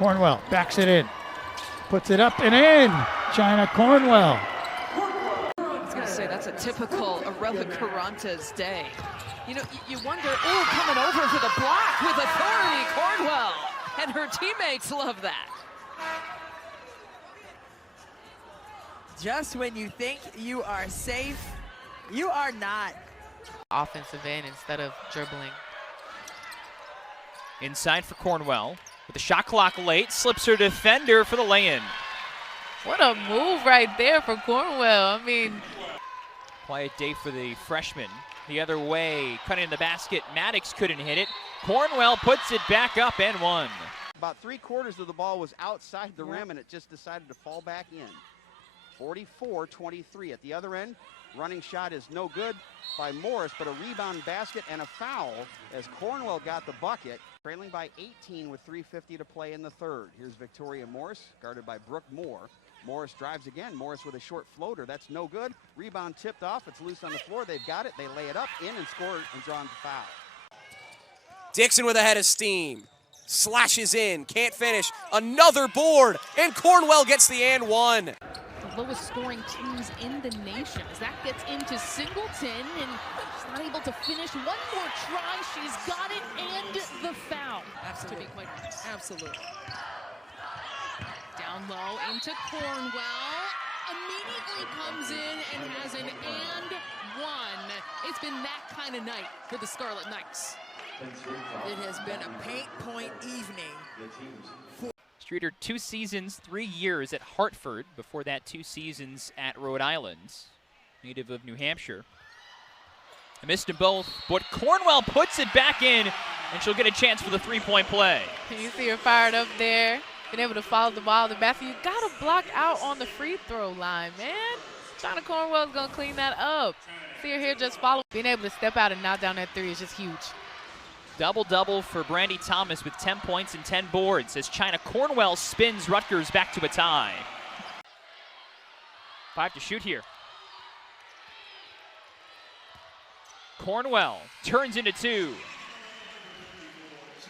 Cornwell backs it in. Puts it up and in. Chyna Cornwell. I was going to say, that's a typical Arella Carantes day. You know, you wonder, oh, coming over for the block with authority, Cornwell. And her teammates love that. Just when you think you are safe, you are not. Offensive end instead of dribbling. Inside for Cornwell. With the shot clock late, slips her defender for the lay-in. What a move right there for Cornwell. I mean, Quiet day for the freshman. The other way, cutting in the basket. Maddox couldn't hit it. Cornwell puts it back up and one. About 3/4 of the ball was outside the rim, and it just decided to fall back in. 44-23 at the other end. Running shot is no good by Morris, but a rebound basket and a foul as Cornwell got the bucket, trailing by 18 with 3:50 to play in the third. Here's Victoria Morris, guarded by Brooke Moore. Morris drives again. Morris with a short floater. That's no good. Rebound tipped off. It's loose on the floor. They've got it. They lay it up, in, and score and draw the foul. Dixon with a head of steam. Slashes in. Can't finish. Another board. And Cornwell gets the and one. The lowest scoring teams in the nation as that gets into Singleton, and she's not able to finish. One more try. She's got it, and the foul. Absolutely. To be quite honest. Absolutely. Down low into Cornwell. Immediately comes in and has an and one. It's been that kind of night for the Scarlet Knights. It has been a paint point evening. Streeter 2 seasons, 3 years at Hartford. Before that, 2 seasons at Rhode Island. Native of New Hampshire. I missed them both, but Cornwell puts it back in, and she'll get a chance for the three-point play. you see her fired up there, being able to follow the ball to the basket. You got to block out on the free throw line, man. Chyna Cornwell's going to clean that up. See her here just follow. Being able to step out and knock down that three is just huge. Double-double for Brandy Thomas with 10 points and 10 boards as Chyna Cornwell spins Rutgers back to a tie. 5 to shoot here. Cornwell turns into 2.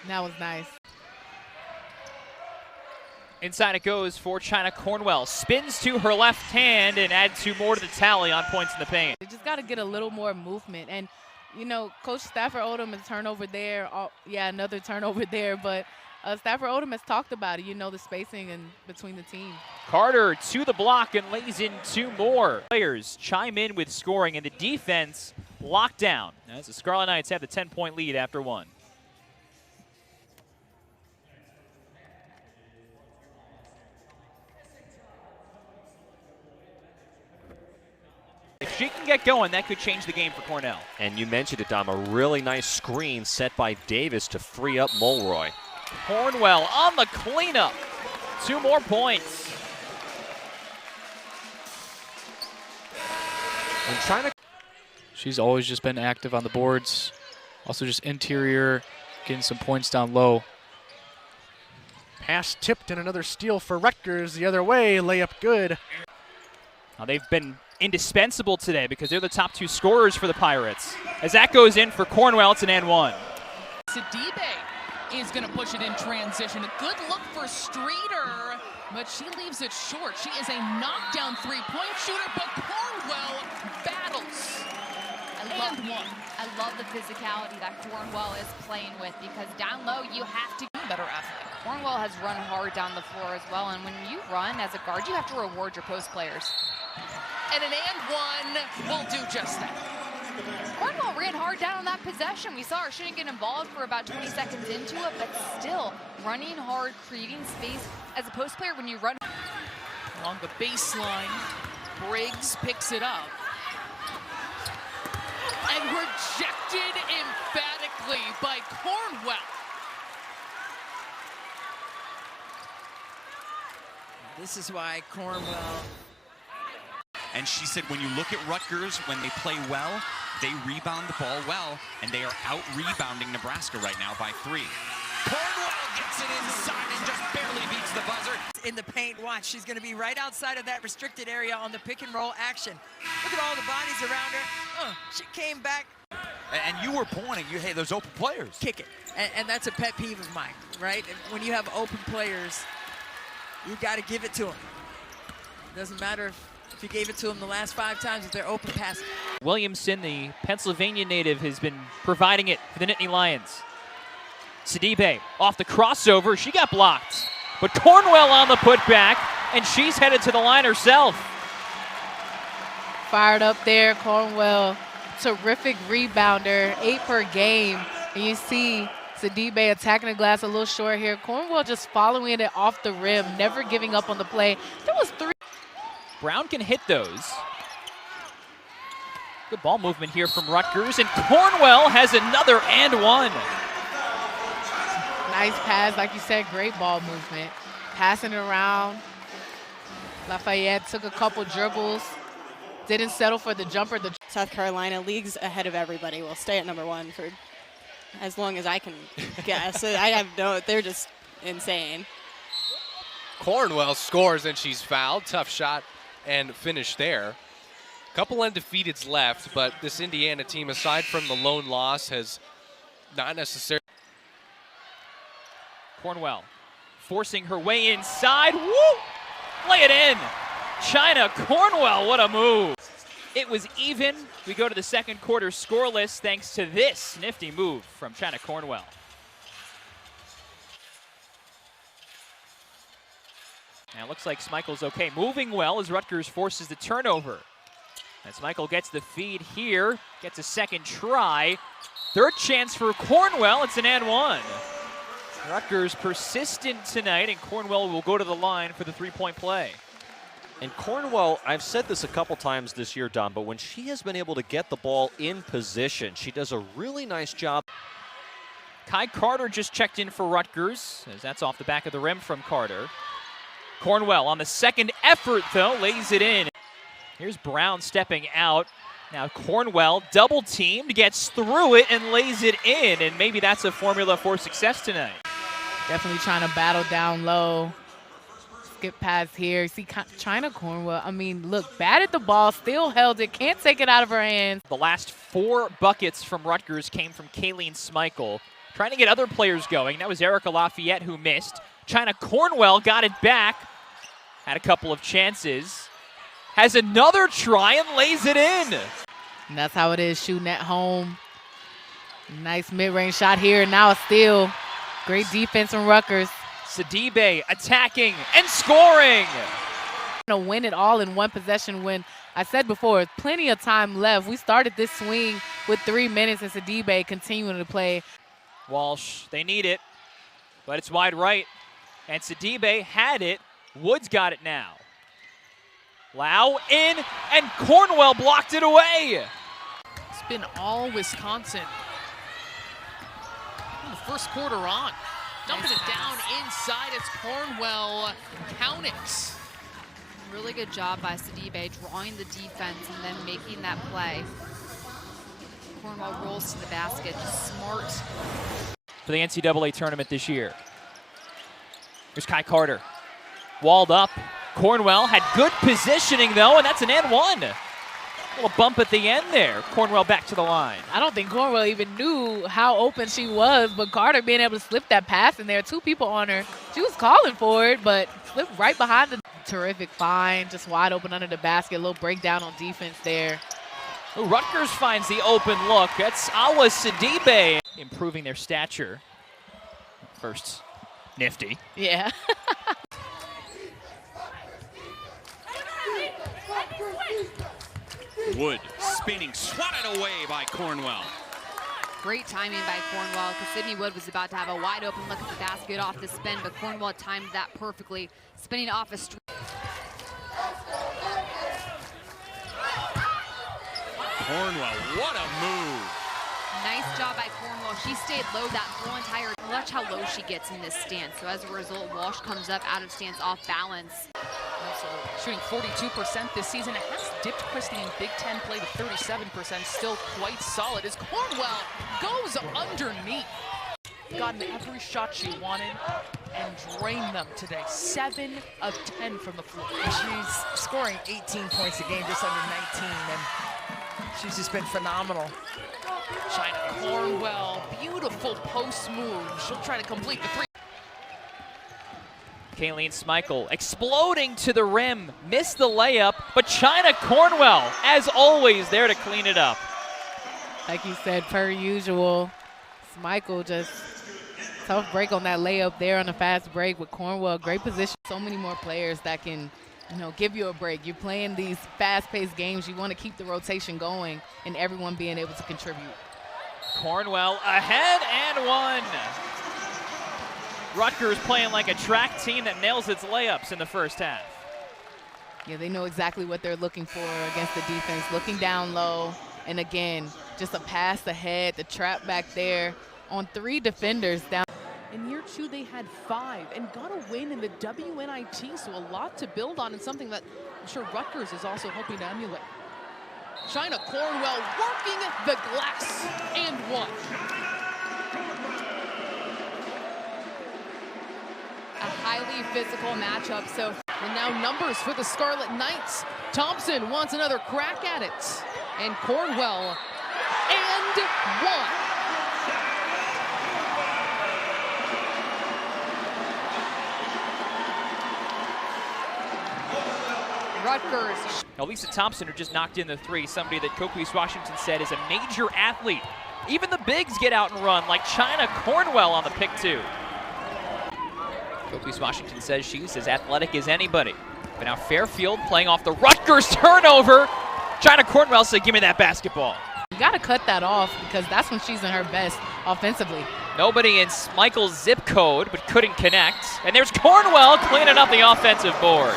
That was nice. Inside it goes for Chyna Cornwell. Spins to her left hand and adds 2 more to the tally on points in the paint. You just got to get a little more movement. And, you know, Coach Stafford Odom, a turnover there. Oh, yeah, another turnover there. But Stafford Odom has talked about it, you know, the spacing in between the team. Carter to the block and lays in 2 more. Players chime in with scoring, and the defense locked down as the Scarlet Knights have the 10-point lead after 1. If she can get going, that could change the game for Cornell. And you mentioned it, Dom, a really nice screen set by Davis to free up Mulroy. Cornwell on the cleanup. 2 more points. And Chyna, she's always just been active on the boards. Also just interior, getting some points down low. Pass tipped and another steal for Rutgers the other way. Layup good. Now they've been indispensable today because they're the top 2 scorers for the Pirates. As that goes in for Cornwell, it's an and 1. Sidibe is going to push it in transition. A good look for Streeter, but she leaves it short. She is a knockdown three-point shooter, but Cornwell battles. I love the physicality that Cornwell is playing with, because down low you have to be better athlete. Cornwell has run hard down the floor as well, and when you run as a guard, you have to reward your post players. And an and one will do just that. Cornwell ran hard down on that possession. We saw her shouldn't get involved for about 20 seconds into it, but still running hard, creating space. As a post player, when you run along the baseline, Briggs picks it up. And rejected emphatically by Cornwell. This is why Cornwell. And she said when you look at Rutgers, when they play well, they rebound the ball well, and they are out-rebounding Nebraska right now by 3. Cornwell gets it inside and just barely beats the buzzer. In the paint, watch. She's going to be right outside of that restricted area on the pick and roll action. Look at all the bodies around her. She came back. And you were pointing, hey, those open players. Kick it. And that's a pet peeve of mine, right? When you have open players, you got to give it to them. It doesn't matter if you gave it to them the last 5 times if they're open passes. Williamson, the Pennsylvania native, has been providing it for the Nittany Lions. Sidibe off the crossover. She got blocked. But Cornwell on the putback, and she's headed to the line herself. Fired up there, Cornwell. Terrific rebounder, 8 per game. And you see Sidibe attacking the glass a little short here. Cornwell just following it off the rim, never giving up on the play. There was 3. Brown can hit those. Good ball movement here from Rutgers, and Cornwell has another and one. Nice pass, like you said, great ball movement. Passing it around. Lafayette took a couple dribbles. Didn't settle for the jumper. South Carolina, league's ahead of everybody. Will stay at #1 for as long as I can guess. They're just insane. Cornwell scores and she's fouled. Tough shot and finish there. Couple undefeateds left, but this Indiana team, aside from the lone loss, has not necessarily. Cornwell forcing her way inside. Woo! Lay it in. Chyna Cornwell, what a move. It was even. We go to the second quarter scoreless thanks to this nifty move from Chyna Cornwell. Now it looks like Smeichels okay. Moving well as Rutgers forces the turnover. As Smeichel gets the feed here, gets a second try. Third chance for Cornwell, it's an and one. Rutgers persistent tonight, and Cornwell will go to the line for the three-point play. And Cornwell, I've said this a couple times this year, Don, but when she has been able to get the ball in position, she does a really nice job. Kai Carter just checked in for Rutgers, as that's off the back of the rim from Carter. Cornwell on the second effort, though, lays it in. Here's Brown stepping out. Now Cornwell, double teamed, gets through it and lays it in, and maybe that's a formula for success tonight. Definitely trying to battle down low. Skip pass here. See Chyna Cornwell, I mean, look, batted the ball, still held it, can't take it out of her hands. The last 4 buckets from Rutgers came from Kayleen Smeichel. Trying to get other players going. That was Erica Lafayette who missed. Chyna Cornwell got it back. Had a couple of chances. Has another try and lays it in. And that's how it is, shooting at home. Nice mid-range shot here, now a steal. Great defense from Rutgers. Sidibe attacking and scoring. To win it all in one possession when I said before, plenty of time left. We started this swing with 3 minutes and Sidibe continuing to play. Walsh, they need it, but it's wide right. And Sidibe had it. Woods got it now. Lau in, and Cornwell blocked it away. It's been all Wisconsin. From the first quarter on. Dumping it down inside, it's Cornwell Counix. Really good job by Sidibe drawing the defense and then making that play. Cornwell rolls to the basket, just smart. For the NCAA tournament this year. Here's Kai Carter. Walled up. Cornwell had good positioning though, and that's an and one. Little bump at the end there. Cornwell back to the line. I don't think Cornwell even knew how open she was, but Carter being able to slip that pass in there, 2 people on her. She was calling for it, but slipped right behind the terrific find, just wide open under the basket. A little breakdown on defense there. Ooh, Rutgers finds the open look. That's Awa Sidibe. Improving their stature. First, nifty. Yeah. Wood spinning, swatted away by Cornwell. Great timing by Cornwell because Sydney Wood was about to have a wide open look at the basket off the spin, but Cornwell timed that perfectly, spinning off a street. Cornwell, what a move. Nice job by Cornwell. She stayed low that whole entire. Watch how low she gets in this stance. So as a result, Walsh comes up out of stance, off balance. Absolutely. Shooting 42% this season. It has dipped Christie in Big Ten play to 37%. Still quite solid as Cornwell goes underneath. Gotten every shot she wanted and drained them today. 7 of 10 from the floor. She's scoring 18 points a game, just under 19, and she's just been phenomenal. Chyna Cornwell, beautiful post move. She'll try to complete the three. Kayleen Schmeichel exploding to the rim, missed the layup, but Chyna Cornwell, as always, there to clean it up. Like you said, per usual, Schmeichel just tough break on that layup there on the fast break with Cornwell. Great position. So many more players that can, give you a break. You're playing these fast-paced games. You want to keep the rotation going and everyone being able to contribute. Cornwell ahead and one. Rutgers playing like a track team that nails its layups in the first half. Yeah, they know exactly what they're looking for against the defense. Looking down low, and again, just a pass ahead, the trap back there on 3 defenders down. In year 2, they had 5 and got a win in the WNIT, so a lot to build on and something that I'm sure Rutgers is also hoping to emulate. Chyna Cornwell working the glass and one. A highly physical matchup. So, and now numbers for the Scarlet Knights. Thompson wants another crack at it. And Cornwell and one. Rutgers. Lisa Thompson, who just knocked in the 3, somebody that Coquise Washington said is a major athlete. Even the bigs get out and run, like Chyna Cornwell on the pick 2. Coquise Washington says she's as athletic as anybody. But now Fairfield playing off the Rutgers turnover. Chyna Cornwell said, give me that basketball. You got to cut that off because that's when she's in her best offensively. Nobody in Schmeichel's zip code, but couldn't connect. And there's Cornwell cleaning up the offensive board.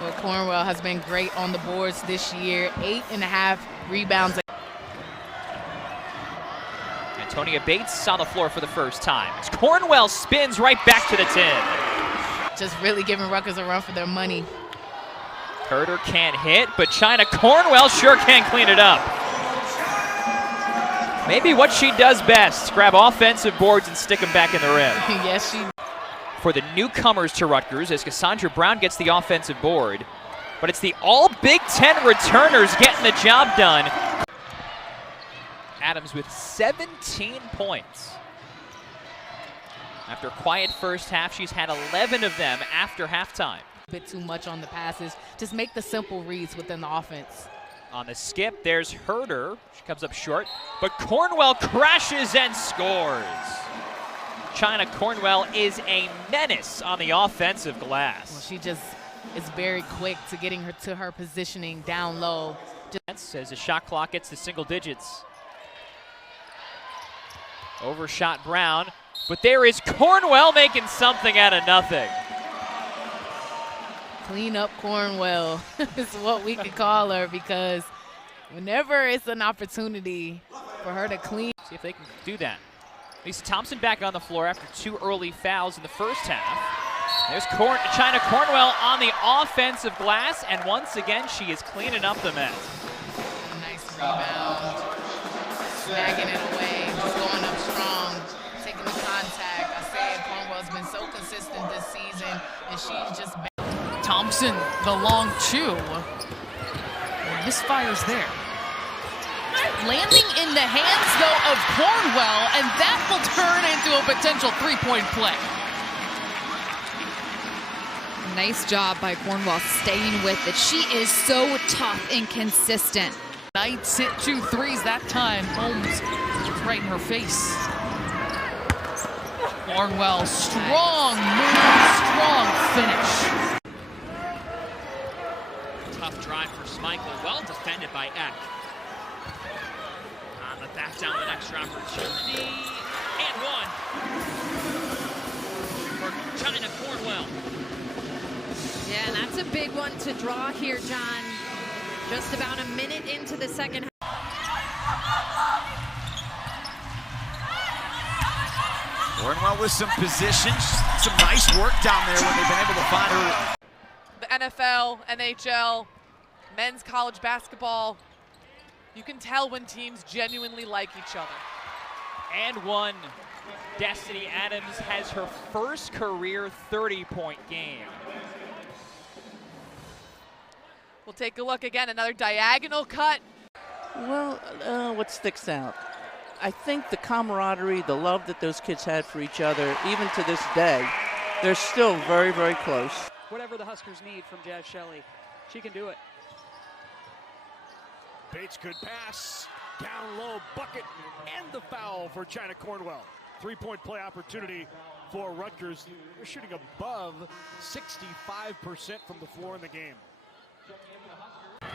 Well, Cornwell has been great on the boards this year. 8.5 rebounds. Antonia Bates on the floor for the first time. As Cornwell spins right back to the 10. Just really giving Rutgers a run for their money. Herder can't hit, but Chyna Cornwell sure can clean it up. Maybe what she does best, grab offensive boards and stick them back in the rim. Yes, she. For the newcomers to Rutgers, as Cassandra Brown gets the offensive board. But it's the all Big Ten returners getting the job done. Adams with 17 points. After a quiet first half, she's had 11 of them after halftime. A bit too much on the passes. Just make the simple reads within the offense. On the skip, there's Herder. She comes up short, but Cornwell crashes and scores. Chyna Cornwell is a menace on the offensive glass. Well, she just is very quick to getting her to her positioning down low. As the shot clock gets to single digits. Overshot Brown, but there is Cornwell making something out of nothing. Clean up Cornwell is what we could call her, because whenever it's an opportunity for her to clean. See if they can do that. Lisa Thompson back on the floor after 2 early fouls in the first half. There's Chyna Cornwell on the offensive glass, and once again she is cleaning up the mess. Nice rebound, snagging it away, just going up strong, taking the contact. I said Cornwell's been so consistent this season, and she's just. Thompson, the long 2. And misfires there. Landing in the hands, though, of Cornwell, and that will turn into a potential 3-point play. Nice job by Cornwell staying with it. She is so tough and consistent. Knights hit 2 threes that time. Holmes right in her face. Cornwell, strong move, strong finish. Tough drive for Schmeichel, well defended by Eck. On the back down, the next opportunity, and one for Chyna Cornwell. Yeah, and that's a big one to draw here, John. Just about a minute into the second half. Cornwell with some position, some nice work down there when they've been able to find her. The NFL, NHL, men's college basketball, you can tell when teams genuinely like each other. And one. Destiny Adams has her first career 30-point game. We'll take a look again, another diagonal cut. Well, what sticks out? I think the camaraderie, the love that those kids had for each other, even to this day, they're still very, very close. Whatever the Huskers need from Jazz Shelley, she can do it. Bates could pass, down low, bucket, and the foul for Chyna Cornwell. 3-point play opportunity for Rutgers. They're shooting above 65% from the floor in the game.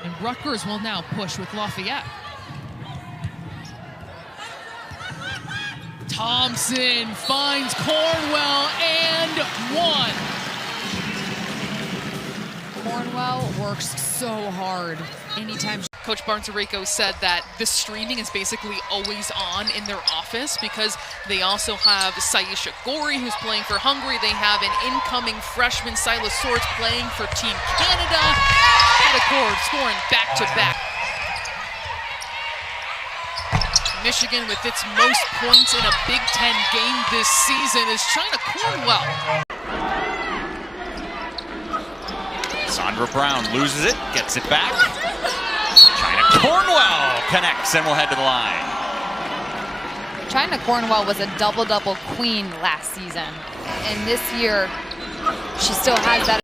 And Rutgers will now push with Lafayette. Thompson finds Cornwell and one. Cornwell works so hard anytime. Coach Barnes-Arico said that the streaming is basically always on in their office because they also have Saisha Gori, who's playing for Hungary. They have an incoming freshman, Silas Swords, playing for Team Canada. Petticord scoring back-to-back. Michigan with its most points in a Big Ten game this season is Chyna Cornwell. Sandra Brown loses it, gets it back. Chyna Cornwell connects and will head to the line. Chyna Cornwell was a double-double queen last season. And this year, she still has that.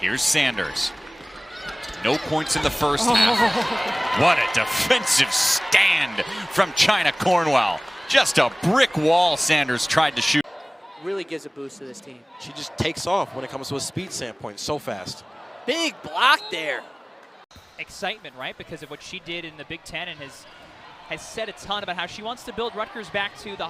Here's Sanders. No points in the first half. What a defensive stand from Chyna Cornwell. Just a brick wall Sanders tried to shoot. Really gives a boost to this team. She just takes off when it comes to a speed standpoint so fast. Big block there. Excitement, right? Because of what she did in the Big Ten and has said a ton about how she wants to build Rutgers back to the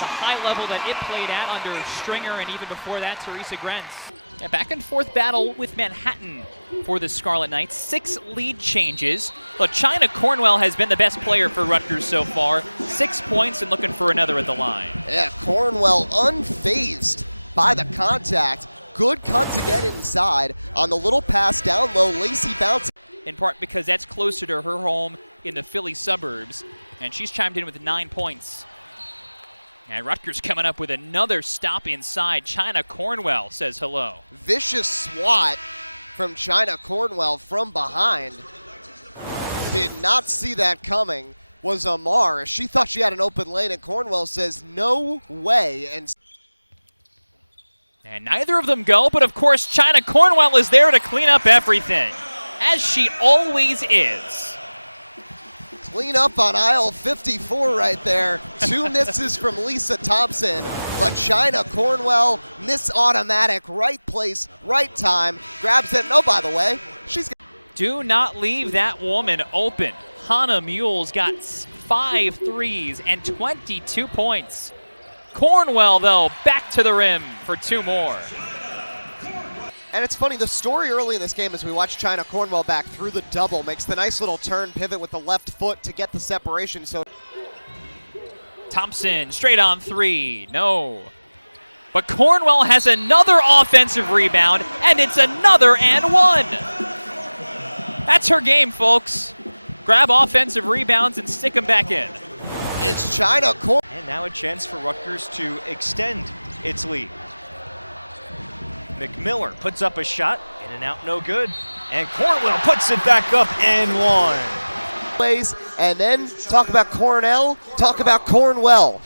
high level that it played at under Stringer and even before that, Teresa Grentz. A back and forth battle with Manhattan for the Scarlet Knights. 6 lead changes. But Chyna Cornwell has been the best player for Rutgers so far. 6 points and looking for another at the line. Yeah, Cornwell unfazed by the contact. Good cut to get inside on the little pass down low. Lacey bouncing. In part because that's closer to her home in the Philly suburbs. And she's chimed in with 9 points. And Rutgers coming up with another stop inside. Chyna Cornwell says hello. Vicious swat from Chyna Cornwell from behind. Did not see that coming. Was Amar. She thought she had an open lane, and Cornwell says no way. And neither of them go, but of course Chyna Cornwell is there to clean up everything, as she always is. Clean up on aisle 54 right there. 2 misses from Lisa Thompson, but Chyna Cornwell, miss automatic, right place, right time, grabs it. Oh, by the way, she's Do not leave that woman open. Hannah Mules got 5 threes and 22 points. Cornwell, though, back to the rim for 2 more. And it's funny, the story early in this game as we watch Chyna Cornwell back through the double, makes the nice little turn pivot with the left foot to get the separation. So Thompson straight on 3, no. But Cornwell has another offensive rebound, and it's another and 1. That's her game, folks. Grab offensive rebounds and stick them back in. It's Chyna Cornwell. And now a chance for Rutgers to extend its lead. McMiller puts up a shot, in and out, no good. And Cornwell puts it back up and 1. And then talk about Cornell, talk about Cornwell.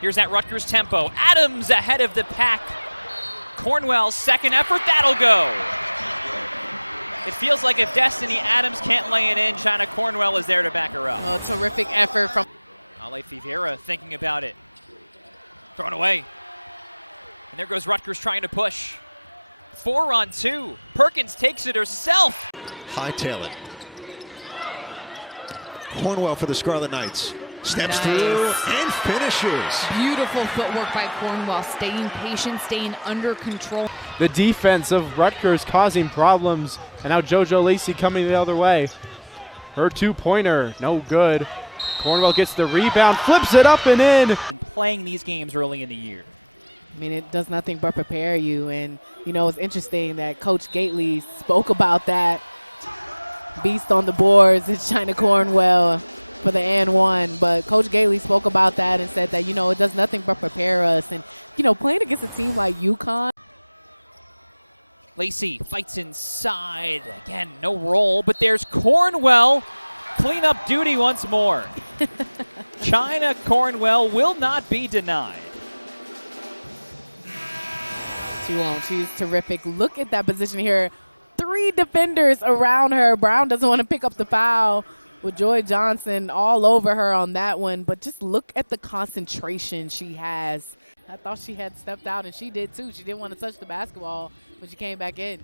Here's that Rutgers tempo. Adams ahead of the pack. Cornwell's second effort, that'll go. It feels like if Destiny Adams can't lay it in, Chyna Cornwell is there to back her up. Oh, terrific effort from Ale Fivera thinking about it. Thrown away. And there goes Rutgers trying to push. 4 on 2. Perkins takes it herself. Hightail it. Cornwell for the Scarlet Knights. Steps through and finishes. Beautiful footwork by Cornwell, staying patient, staying under control. The defense of Rutgers causing problems, and now JoJo Lacey coming the other way. Her 2-pointer, no good. Cornwell gets the rebound, flips it up and in. Playing these games early in the year. I mean, it does nothing but prepare you. And, you know, it's interesting that Coach Gately spoke about that. Beast on the boards, it's Chyna Cornwell for the and 1. But Coach Gately spoke about that and said that, you know, it does nothing but prepare us. And, you know, playing against a team like UConn. Lacey fights inside. Again, no roll, but there's Cornwell. Cleanup duty once more. Chyna Cornwell will not be denied. She won't. She's terrific. Look at that position here. 3 defenders around her. Brown doesn't want to pick up the foul with Joy Johnson all over her on that one. But just look at the concentration she has. I thought she had stepped out, and she did too. She didn't want to touch the basketball when she came back in.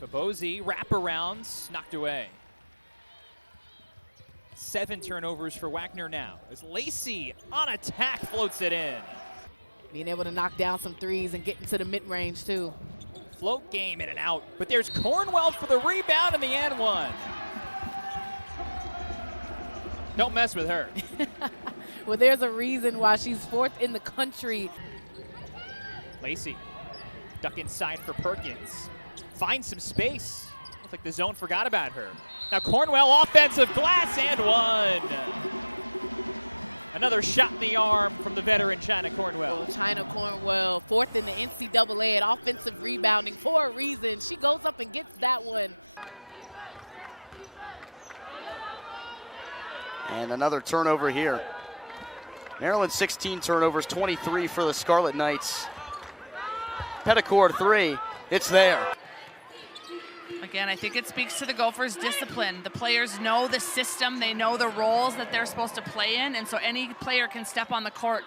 Babosi, wraparounds, knocked away. 7 turnovers for Wagner now as Lacey on attack floats it in. Being able to knock down some threes and get into the mid-range too. Float game in and out, but there's Cornwell for the rebound and the and one. Don't mess with her. Well, there's a reason why she's 4th in the country. Lacey, duck inside for Perkins. Finds some space. Looks like the zone forgot about her. Now Cornwell, offensive glass and one. Another shot in the arm from the veteran Chyna Cornwell. Well, Chyna Cornwell, 4th in the NCAA at offensive rebounding for a reason. She goes up and gets that one. And another turnover here. Maryland 16 turnovers, 23 for the Scarlet Knights. Petticord 3, it's there. Again, I think it speaks to the Gophers' discipline. The players know the system, they know the roles that they're supposed to play in, and so any player can step on the court.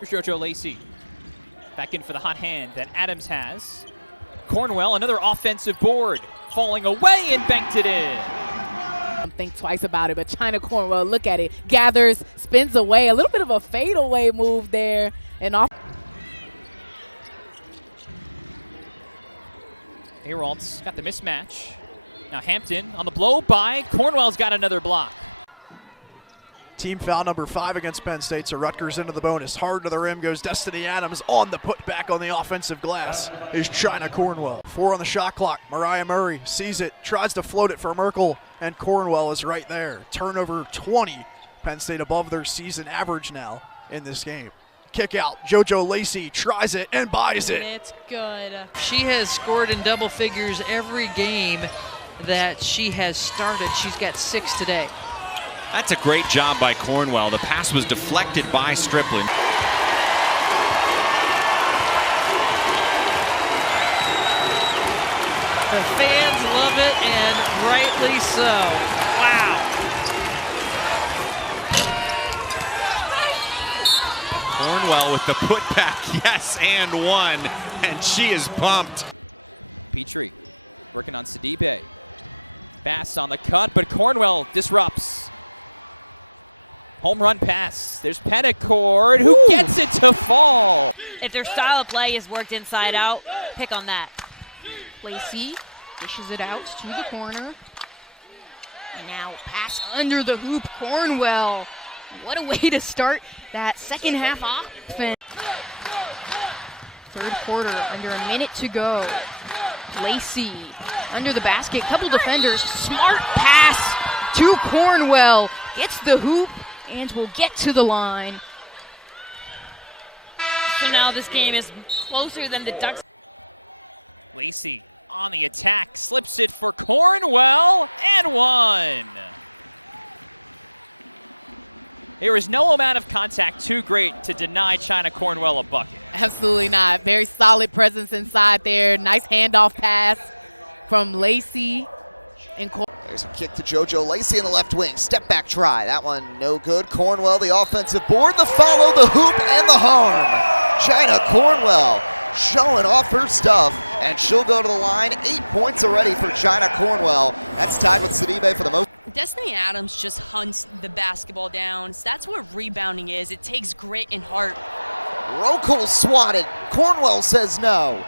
Here's JoJo Lacey. Back in for the hot hand that Adams has. Cornwell, another offensive board. Falling away and banked it in. Think twice about it, but Chyna Cornwell, look at it. Gathers, spins away. A little bit of a fadeaway move there. And off. Herald's got the mismatch. Now Hampton on the blow by. Cornwell's got another block. Team foul number 5 against Penn State, so Rutgers into the bonus. Hard to the rim goes Destiny Adams. On the putback on the offensive glass is Chyna Cornwell. 4 on the shot clock. Mariah Murray sees it, tries to float it for Merkel, and Cornwell is right there. Turnover 20. Penn State above their season average now in this game. Kick out. JoJo Lacey tries it and buys it. It's good. She has scored in double figures every game that she has started. She's got 6 today. That's a great job by Cornwell. The pass was deflected by Stripling. The fans love it, and rightly so. Wow. Cornwell with the putback, yes, and one, and she is pumped. Petrie working on Sidibe. Bass on the cut, but Cornwell disrupts. Home run pass. There's Petticord who gets it to fall. If their style of play is worked inside out, pick on that. Lacey dishes it out to the corner. And now pass under the hoop, Cornwell. What a way to start that second half offense. Third quarter, under a minute to go. Lacey under the basket, couple defenders, smart pass to Cornwell. Gets the hoop and will get to the line. So now this game is closer than the Ducks. Lacey on the attack, slips it for Cornwell, and one. There is no amount of contact too great to deny Chyna Cornwell a bucket. Absolutely not. Very solid presence inside there. Nice handoff pass from Lacey. And there's a kick to JoJo Lacey in the left wing. Step back try. That one no good. Cornwell, the offensive board, the follow, the hoop, and the harm. Chyna Cornwell showing off her stuff, and she'll go to the line. 8 points already for Chyna Cornwell. That's tied with Sidibe for the most. Destiny Adams just hunts the basketball down. That's what rebounding is. It takes grit and heart. Rokel swatted. Cornwell says no.